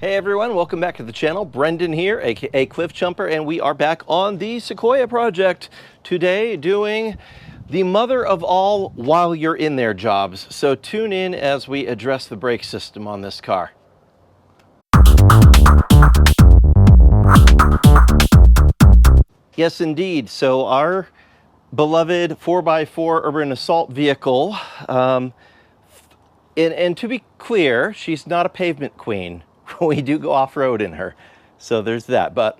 Hey everyone, welcome back to the channel. Brendan here, aka Cliff Jumper, and we are back on the Sequoia project today doing the mother of all while you're in there jobs. So tune in as we address the brake system on this car. Yes indeed, so our beloved 4x4 urban assault vehicle, and to be clear, she's not a pavement queen. We do go off-road in her, so there's that. But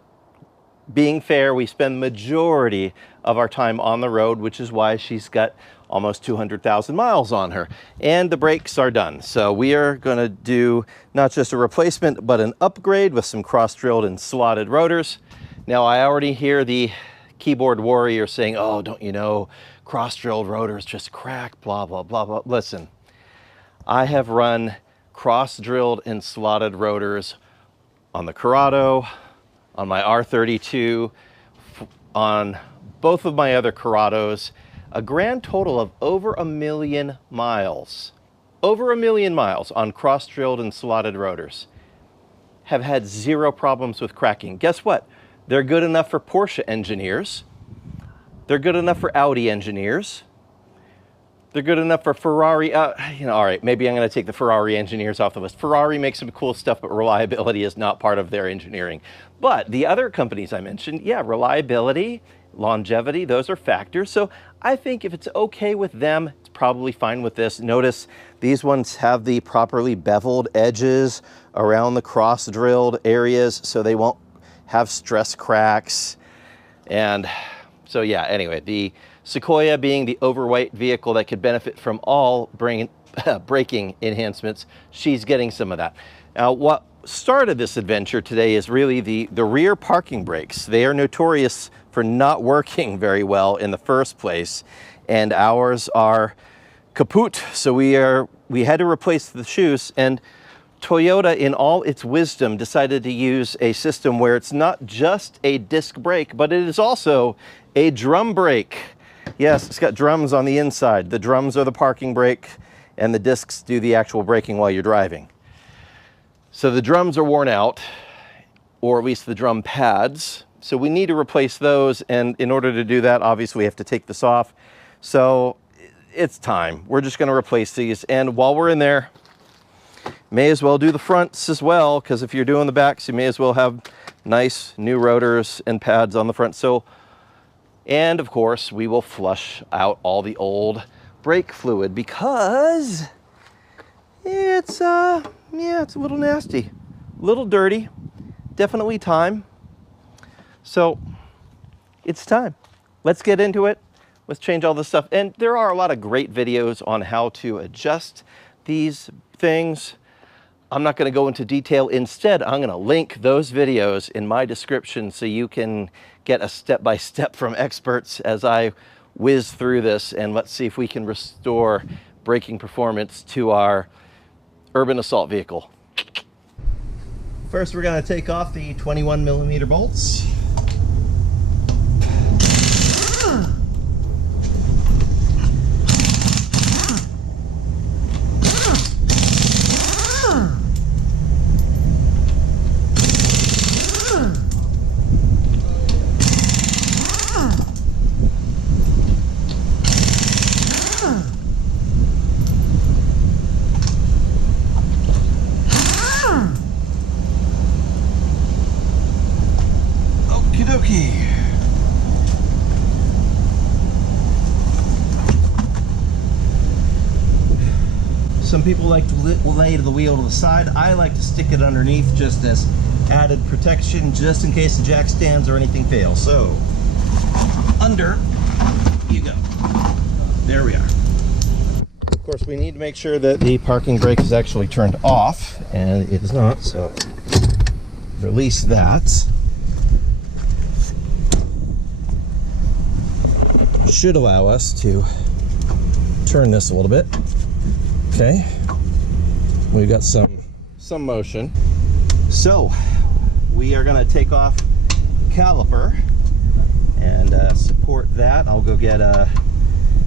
being fair, we spend the majority of our time on the road, which is why she's got almost 200,000 miles on her. And the brakes are done. So we are going to do not just a replacement, but an upgrade with some cross-drilled and slotted rotors. Now, I already hear the keyboard warrior saying, oh, don't you know, cross-drilled rotors just crack, blah, blah, blah, blah. Listen, I have run cross-drilled and slotted rotors on the Corrado, on my R32, on both of my other Corrados, a grand total of over 1 million miles. Over 1 million miles on cross-drilled and slotted rotors. Have had zero problems with cracking. Guess what? They're good enough for Porsche engineers. They're good enough for Audi engineers. They're good enough for Ferrari. All right, maybe I'm going to take the Ferrari engineers off the list. Ferrari makes some cool stuff, but reliability is not part of their engineering. But the other companies I mentioned, yeah, reliability, longevity, those are factors. So I think if it's okay with them, it's probably fine with this. Notice these ones have the properly beveled edges around the cross-drilled areas, so they won't have stress cracks. And so yeah, anyway, the Sequoia being the overweight vehicle that could benefit from all braking enhancements, she's getting some of that. Now, what started this adventure today is really the rear parking brakes. They are notorious for not working very well in the first place, and ours are kaput. So we had to replace the shoes, and Toyota, in all its wisdom, decided to use a system where it's not just a disc brake, but it is also a drum brake. Yes, it's got drums on the inside. The drums are the parking brake, and the discs do the actual braking while you're driving. So the drums are worn out, or at least the drum pads. So we need to replace those, and in order to do that, obviously we have to take this off. So it's time. We're just going to replace these, and while we're in there, may as well do the fronts as well, because if you're doing the backs, you may as well have nice new rotors and pads on the front. So, and of course, we will flush out all the old brake fluid because it's yeah, it's a little nasty, a little dirty, definitely time. So it's time. Let's get into it. Let's change all this stuff. And there are a lot of great videos on how to adjust these things. I'm not going to go into detail. Instead, I'm going to link those videos in my description so you can get a step-by-step from experts as I whiz through this, and let's see if we can restore braking performance to our urban assault vehicle. First, we're going to take off the 21mm bolts. Some people like to lay the wheel to the side. I like to stick it underneath just as added protection, just in case the jack stands or anything fails. So, under you go. There we are. Of course, we need to make sure that the parking brake is actually turned off, and it is not, so release that. Should allow us to turn this a little bit. Okay, we've got some motion. So we are going to take off caliper and support that. I'll go get a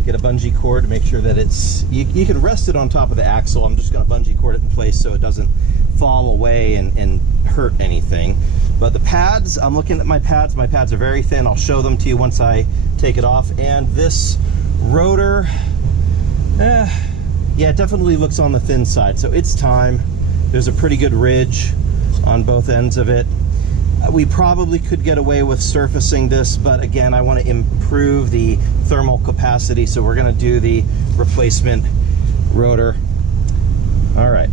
bungee cord to make sure that it's, you can rest it on top of the axle. I'm just going to bungee cord it in place so it doesn't fall away and hurt anything. But the pads, I'm looking at my pads are very thin. I'll show them to you once I take it off. And this rotor, yeah, it definitely looks on the thin side, so it's time. There's a pretty good ridge on both ends of it. We probably could get away with surfacing this, but again, I want to improve the thermal capacity, so we're going to do the replacement rotor. All right.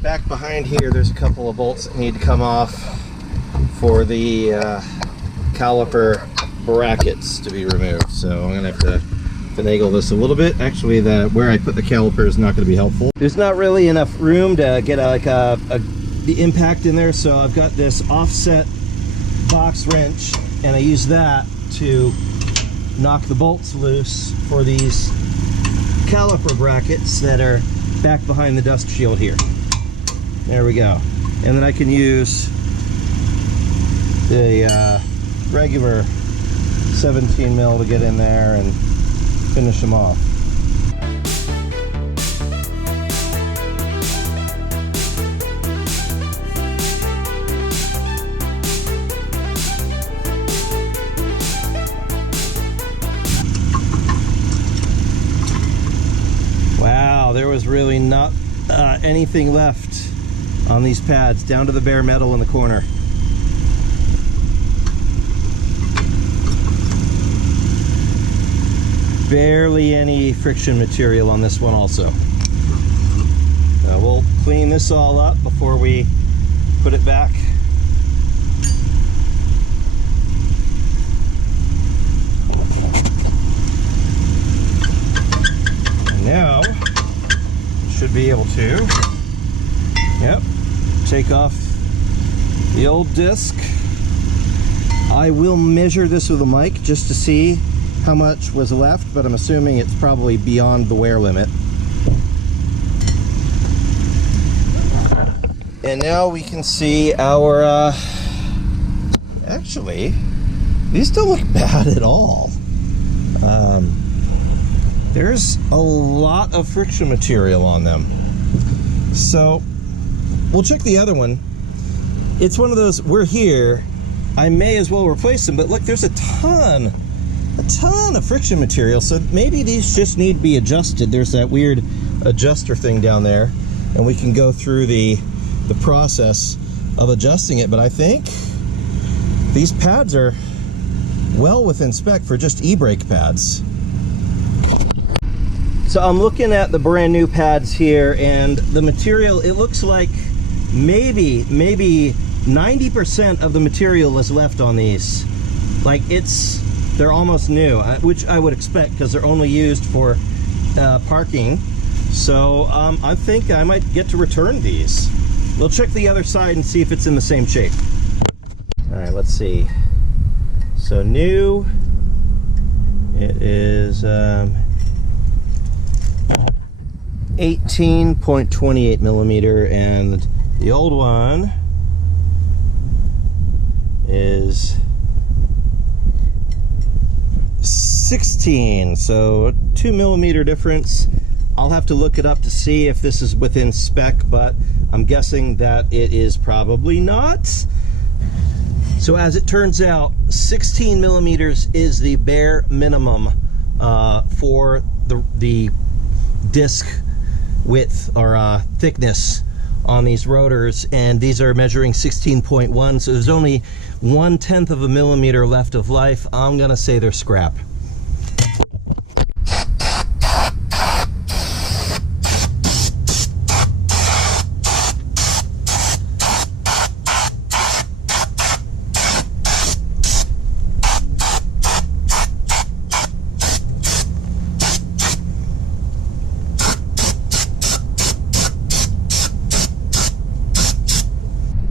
Back behind here, there's a couple of bolts that need to come off for the caliper brackets to be removed. So I'm gonna have to finagle this a little bit. Actually, where I put the caliper is not going to be helpful. There's not really enough room to get the impact in there, so I've got this offset box wrench, and I use that to knock the bolts loose for these caliper brackets that are back behind the dust shield here. There we go. And then I can use the regular 17 mil to get in there and finish them off. Wow, there was really not anything left on these pads, down to the bare metal in the corner. Barely any friction material on this one also. We'll clean this all up before we put it back. And now, should be able to, yep, take off the old disc. I will measure this with a mic just to see how much was left, but I'm assuming it's probably beyond the wear limit. And now we can see our, actually, these don't look bad at all. There's a lot of friction material on them. So we'll check the other one. It's one of those, we're here, I may as well replace them, but look, there's a ton of friction material, so maybe these just need to be adjusted. There's that weird adjuster thing down there, and we can go through the process of adjusting it, but I think these pads are well within spec for just e-brake pads. So I'm looking at the brand new pads here, and the material, it looks like maybe 90% of the material is left on these. Like they're almost new, which I would expect because they're only used for parking. So I think I might get to return these. We'll check the other side and see if it's in the same shape. All right, let's see. So new, it is 18.28 millimeter, and the old one is 16, so a 2 millimeter difference. I'll have to look it up to see if this is within spec, but I'm guessing that it is probably not. So as it turns out, 16 millimeters is the bare minimum for the disc width or thickness on these rotors, and these are measuring 16.1, so there's only 1/10 of a millimeter left of life. I'm gonna say they're scrap.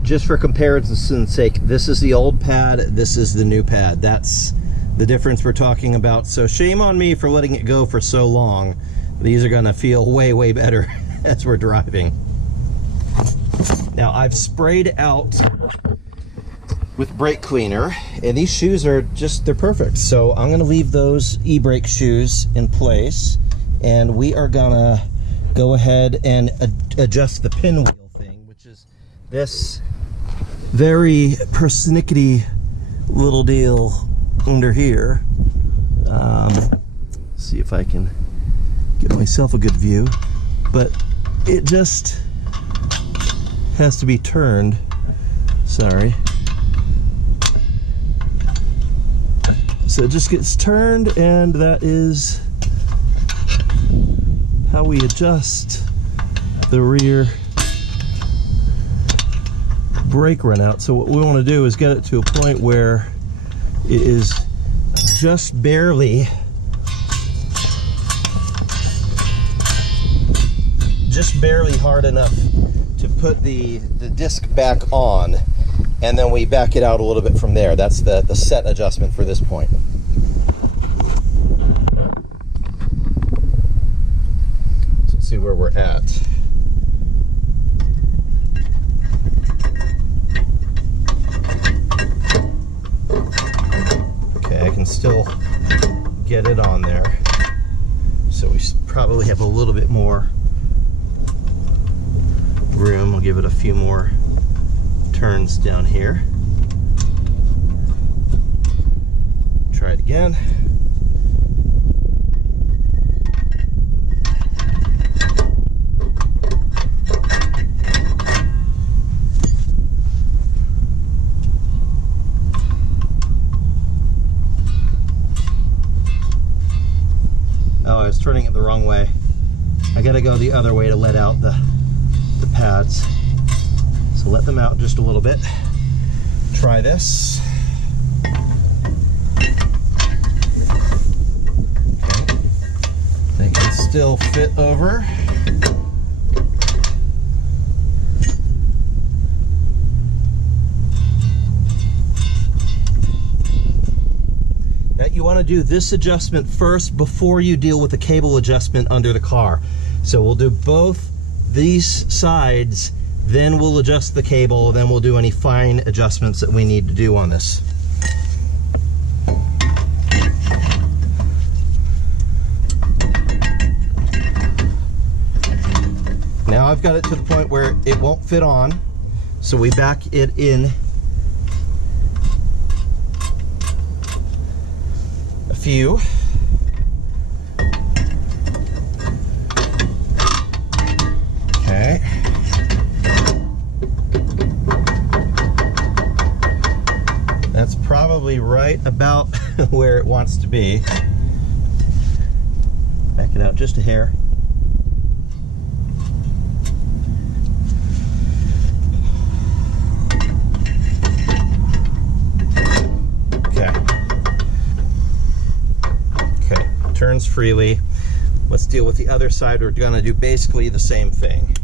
just for comparison's sake, this is the old pad, this is the new pad. That's the difference we're talking about. So shame on me for letting it go for so long. These are gonna feel way, way better as we're driving. Now I've sprayed out with brake cleaner, and these shoes are just, they're perfect. So I'm gonna leave those e-brake shoes in place, and we are gonna go ahead and adjust the pinwheel thing, which is this very persnickety little deal under here. See if I can get myself a good view, but it just has to be turned. Sorry. So it just gets turned, and that is how we adjust the rear brake run out. So what we want to do is get it to a point where it is just barely hard enough to put the disc back on, and then we back it out a little bit from there. That's the set adjustment for this point. So let's see where we're at. Okay, I can still get it on there. So we probably have a little bit more room. We'll give it a few more turns down here. Try it again. Oh, I was turning it the wrong way. I gotta go the other way to let out the pads. So let them out just a little bit. Try this. Okay. They can still fit over. Now you want to do this adjustment first before you deal with the cable adjustment under the car. So we'll do both these sides, then we'll adjust the cable, then we'll do any fine adjustments that we need to do on this. Now I've got it to the point where it won't fit on, so we back it in a few. Okay. That's probably right about where it wants to be. Back it out just a hair. Okay. Okay, turns freely. Let's deal with the other side. We're gonna do basically the same thing.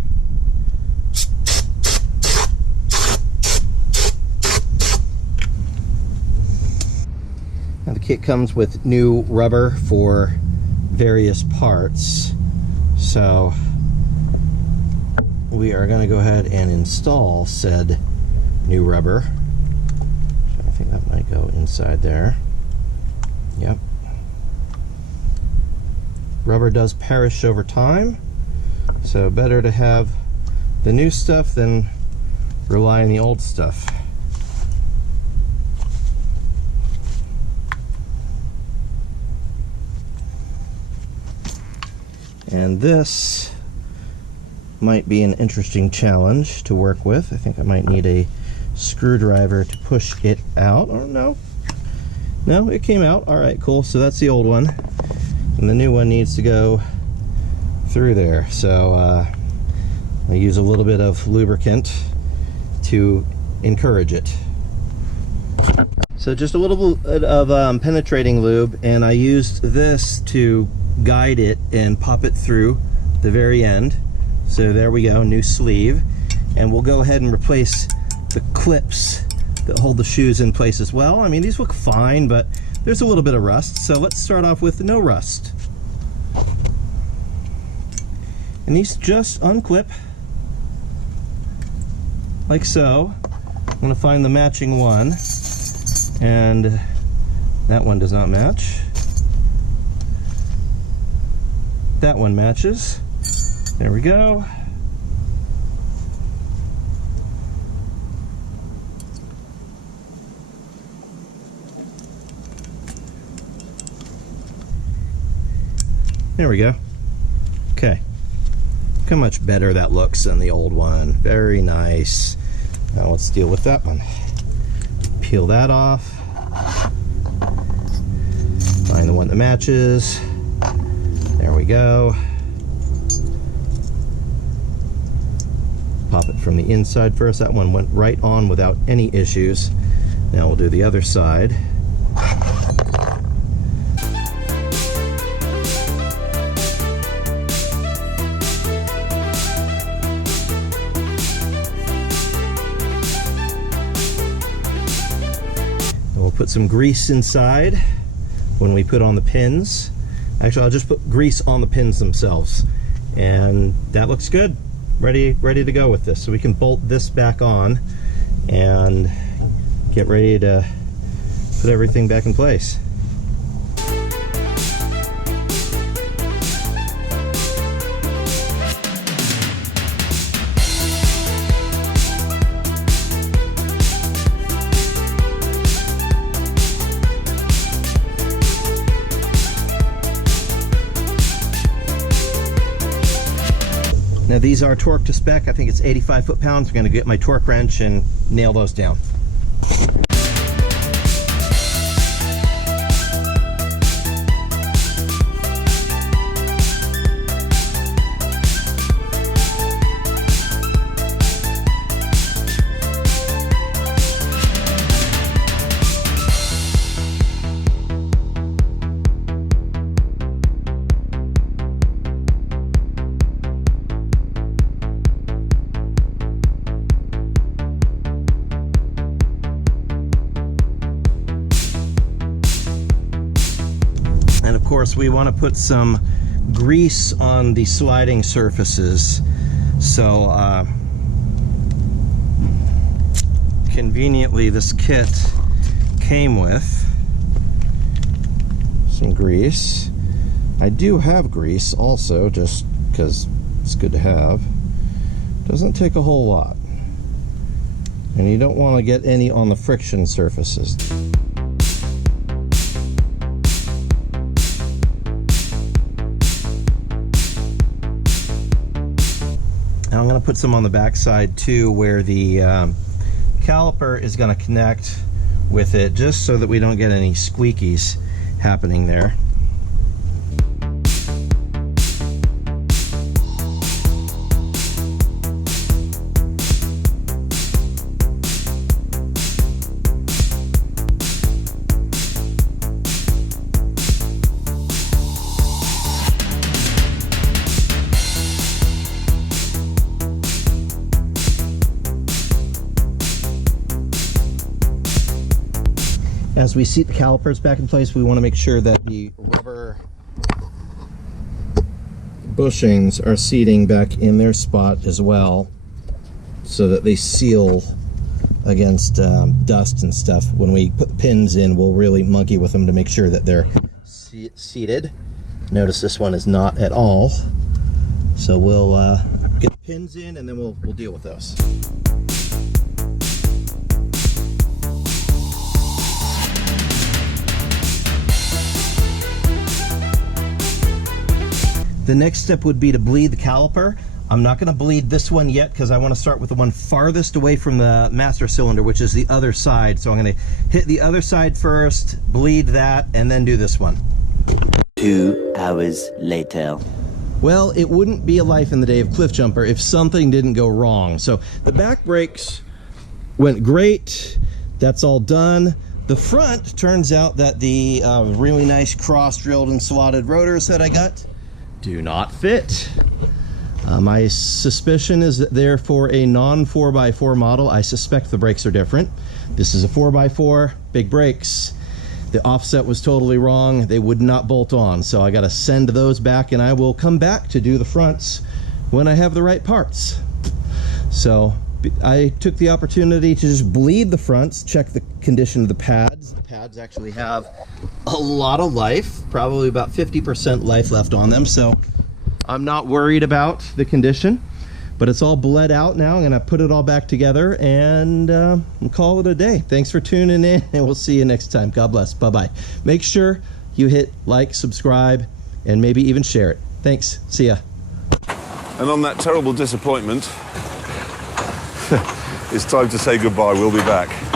Now the kit comes with new rubber for various parts. So we are gonna go ahead and install said new rubber. So I think that might go inside there. Yep. Rubber does perish over time, so better to have the new stuff than rely on the old stuff. And this might be an interesting challenge to work with. I think I might need a screwdriver to push it out. Oh no, no, it came out. All right, cool. So that's the old one. And the new one needs to go through there. So I use a little bit of lubricant to encourage it. So just a little bit of penetrating lube, and I used this to guide it and pop it through the very end. So there we go, new sleeve. And we'll go ahead and replace the clips that hold the shoes in place as well. I mean, these look fine, but there's a little bit of rust, so let's start off with no rust. And these just unclip like so. I'm going to find the matching one, and that one does not match. That one matches. There we go. There we go. Okay. Look how much better that looks than the old one. Very nice. Now let's deal with that one. Peel that off. Find the one that matches. There we go. Pop it from the inside first. That one went right on without any issues. Now we'll do the other side. Put some grease inside when we put on the pins. Actually, I'll just put grease on the pins themselves, and that looks good. Ready to go with this. So we can bolt this back on and get ready to put everything back in place. Now these are torque to spec. I think it's 85 foot-pounds. I'm going to get my torque wrench and nail those down. And of course we want to put some grease on the sliding surfaces. So conveniently this kit came with some grease. I do have grease also, just because it's good to have. Doesn't take a whole lot. And you don't want to get any on the friction surfaces. I'm going to put some on the back side too, where the caliper is going to connect with it, just so that we don't get any squeakies happening there. As we seat the calipers back in place, we want to make sure that the rubber bushings are seating back in their spot as well, so that they seal against dust and stuff. When we put the pins in, we'll really monkey with them to make sure that they're seated. Notice this one is not at all. So we'll get the pins in, and then we'll deal with those. The next step would be to bleed the caliper. I'm not going to bleed this one yet because I want to start with the one farthest away from the master cylinder, which is the other side. So I'm going to hit the other side first, bleed that, and then do this one. 2 hours later. Well, it wouldn't be a life in the day of cliff jumper if something didn't go wrong. So the back brakes went great. That's all done. The front, turns out that the really nice cross-drilled and slotted rotors that I got do not fit. My suspicion is that they're for a non 4x4 model. I suspect the brakes are different. This is a 4x4, big brakes. The offset was totally wrong. They would not bolt on, so I got to send those back, and I will come back to do the fronts when I have the right parts. So I took the opportunity to just bleed the fronts, check the condition of the pads. The pads actually have a lot of life, probably about 50% life left on them, so I'm not worried about the condition. But it's all bled out now. I'm gonna put it all back together and call it a day. Thanks for tuning in, and we'll see you next time. God bless. Bye-bye. Make sure you hit like, subscribe, and maybe even share it. Thanks. See ya. And on that terrible disappointment, it's time to say goodbye. We'll be back.